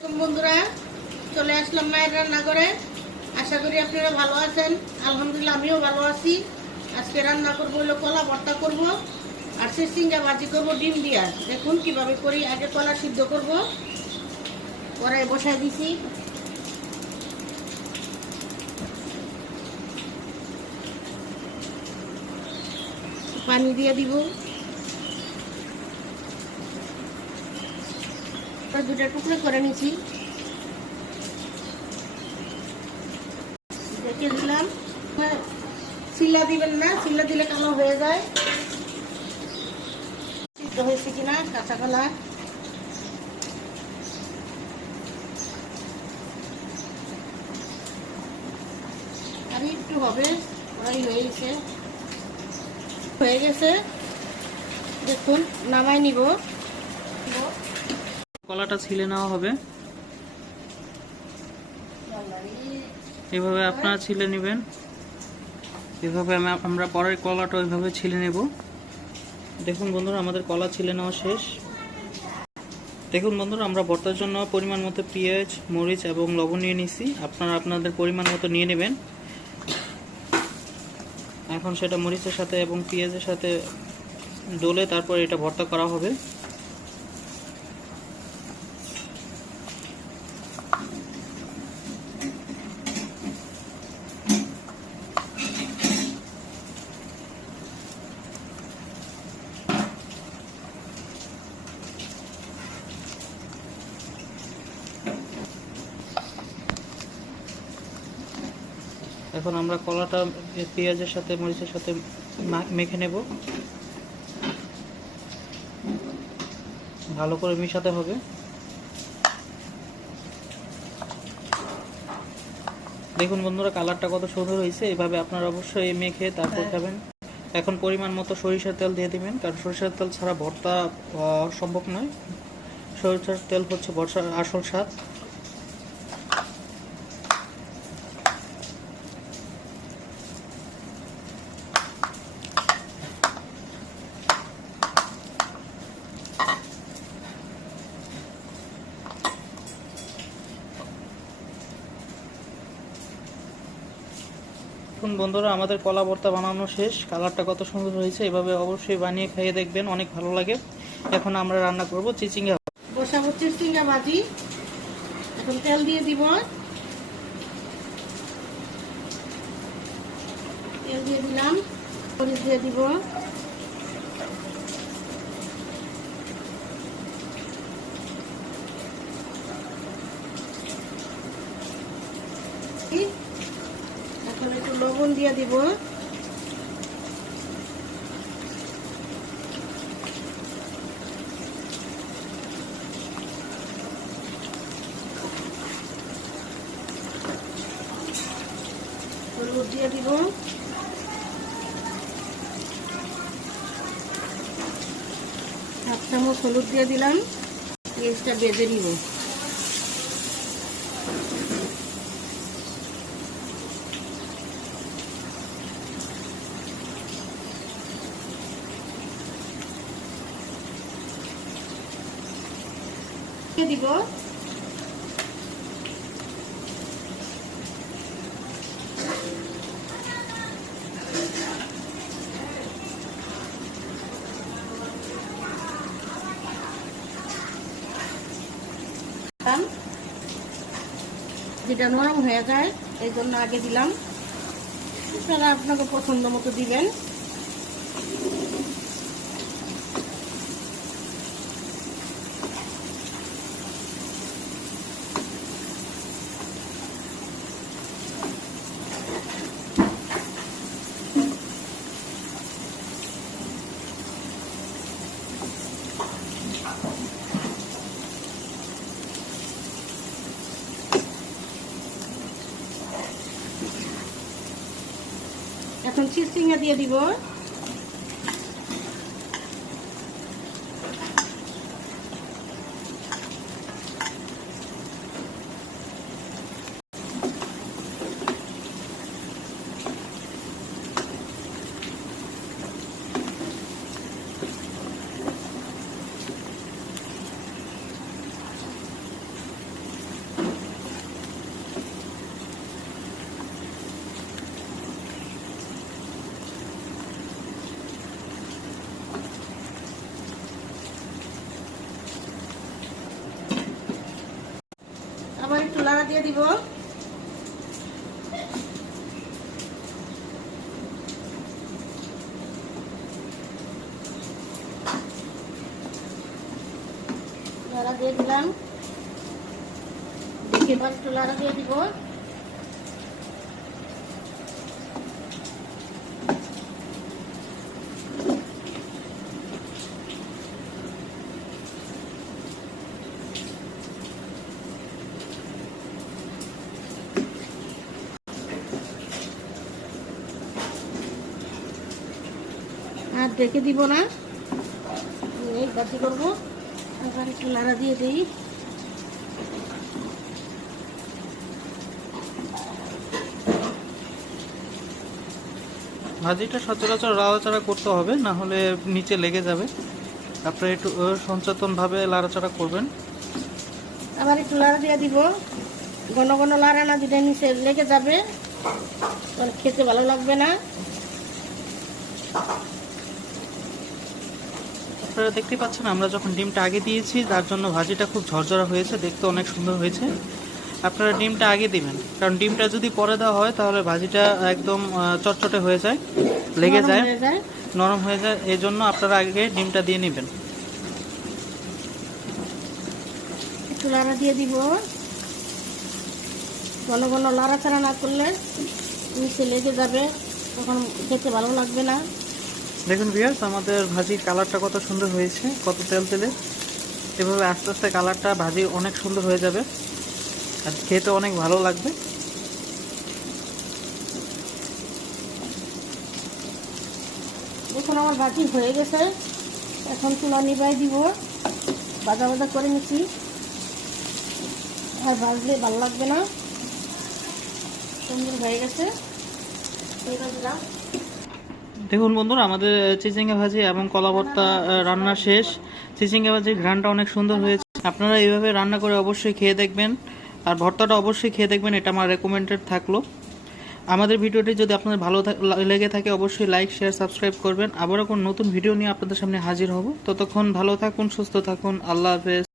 বন্ধুরা চলে আসলাম মায়ের রান্নাঘরে। আশা করি আপনারা ভালো আছেন। আলহামদুলিল্লাহ আমিও ভালো আছি। আজকে রান্না করবো হলো কলা ভর্তা করব আর চিচিঙ্গা ভাজি করবো ডিম দিয়া। দেখুন কিভাবে করি। আগে কলা সিদ্ধ করব, কড়াই বসাই দিছি, পানি দিয়ে দিব, দুটা টুকরো করে নিছি, দেখে দিলাম। শিলা দিবেন না, শিলা দিলে কালো হয়ে যায়। সিদ্ধ হয়েছে কিনা কাঁচা কলা আর একটু হবে, ওরাই হয়ে গেছে। দেখুন নামাই নিব। কলাটা ছিলে নেওয়া হবে, এভাবে আপনারা ছিলে নেবেন। এভাবে আমরা পরের কলাটা ওইভাবে ছিলে নেব। দেখুন বন্ধুরা আমাদের কলা ছিলে নেওয়া শেষ। দেখুন বন্ধুরা আমরা ভর্তার জন্য পরিমাণ মতো পেঁয়াজ, মরিচ এবং লবণ নিয়ে নিছি। আপনারা আপনাদের পরিমাণ মতো নিয়ে নেবেন। এখন সেটা মরিচের সাথে এবং পেঁয়াজের সাথে ডলে তারপর এটা ভর্তা করা হবে। এখন আমরা কলাটা পেঁয়াজের সাথে মরিচের সাথে মেখে নেব, ভালো করে মিশাতে হবে। দেখুন বন্ধুরা কালারটা কত সুন্দর হয়েছে। এভাবে আপনারা অবশ্যই মেখে তারপর খাবেন। এখন পরিমাণ মতো সরিষার তেল দিয়ে দিবেন, কারণ সরিষার তেল ছাড়া ভর্তা সম্ভব নয়। সরিষার তেল হচ্ছে ভর্তার আসল স্বাদ। এখন বন্ধুরা আমাদের কলা ভর্তা বানানো শেষ। কালারটা কত সুন্দর হয়েছে। এভাবে অবশ্যই বানিয়ে খেয়ে দেখবেন, অনেক ভালো লাগে। এখন আমরা রান্না করব চিচিঙ্গা। বসাবো চিচিঙ্গা ভাজি। এখন তেল দিয়ে দিব, তেল দিয়ে দিলাম, মরিচ দিয়ে দিব, এখন একটু লবণ দিয়ে দিব, হলুদ দিয়ে দিব, হাফ চামচ হলুদ দিয়ে দিলাম। পেঁয়াজটা বেজে নিব, দিব যেটা নরম হয়ে যায় এই জন্য আগে দিলাম। আপনারা আপনাকে পছন্দ মতো দিবেন। এখন চিচিঙ্গা দিয়ে দিব, আবার একটু লাড়া দিয়ে দিব। লাড়া দিয়ে দিলাম, দেখে এবার একটু লাড়া দিয়ে দিব। আর ঢেকে দিব না, এই ভাজি করবো। আবার একটু লাড়া দিয়ে দিই। ভাজিটা সচরাচর লাড়াচাড়া করতে হবে, না হলে নিচে লেগে যাবে। আপনারা একটু সচেতনভাবে লাড়াচাড়া করবেন। আবার একটু লাড়া দিয়ে দিব। ঘন ঘন লাড়া না দিলে নিচে লেগে যাবে, তখন খেতে ভালো লাগবে না। আপনারা দেখতে পাচ্ছেন আমরা যখন ডিমটা আগে দিয়েছি তার জন্য ভাজিটা খুব ঝরঝরা হয়েছে, দেখতে অনেক সুন্দর হয়েছে। আপনারা ডিমটা আগে দিবেন, কারণ ডিমটা যদি পরে দেওয়া হয় তাহলে ভাজিটা একদম চটচটে হয়ে যায়, লেগে যায়, নরম হয়ে যায়। এই জন্য আপনারা আগে ডিমটা দিয়ে নেবেন। একটু লাড়া দিয়ে দিব। ঘন ঘন লাড়াচাড়া না করলে নিচে লেগে যাবে, তখন খেতে ভালো লাগবে না। দেখুন ভিউয়ার্স, আমাদের ভাজির কালারটা কত সুন্দর হয়েছে, কত তেল তেলে। এভাবে আস্তে আস্তে কালারটা ভাজি অনেক সুন্দর হয়ে যাবে আর খেতে অনেক ভালো লাগবে। দেখুন আমার ভাজি হয়ে গেছে, এখন চুলা নিবাই দিব। ভাজা ভাজা করে নিচ্ছি, আর ভাজলে ভালো লাগবে না। সুন্দর হয়ে গেছে। দেখুন বন্ধুরা, আমাদের চিচিঙ্গা ভাজি এবং কলা ভর্তা রান্না শেষ। চিচিঙ্গা ভাজির ঘ্রাণটা অনেক সুন্দর হয়েছে। আপনারা এইভাবে রান্না করে অবশ্যই খেয়ে দেখবেন, আর ভর্তাটা অবশ্যই খেয়ে দেখবেন, এটা আমার রেকমেন্ডেড থাকলো। আমাদের ভিডিওটি যদি আপনাদের ভালো লেগে থাকে অবশ্যই লাইক, শেয়ার, সাবস্ক্রাইব করবেন। আবারও কোনো নতুন ভিডিও নিয়ে আপনাদের সামনে হাজির হব। ততক্ষণ ভালো থাকুন, সুস্থ থাকুন। আল্লাহ হাফেজ।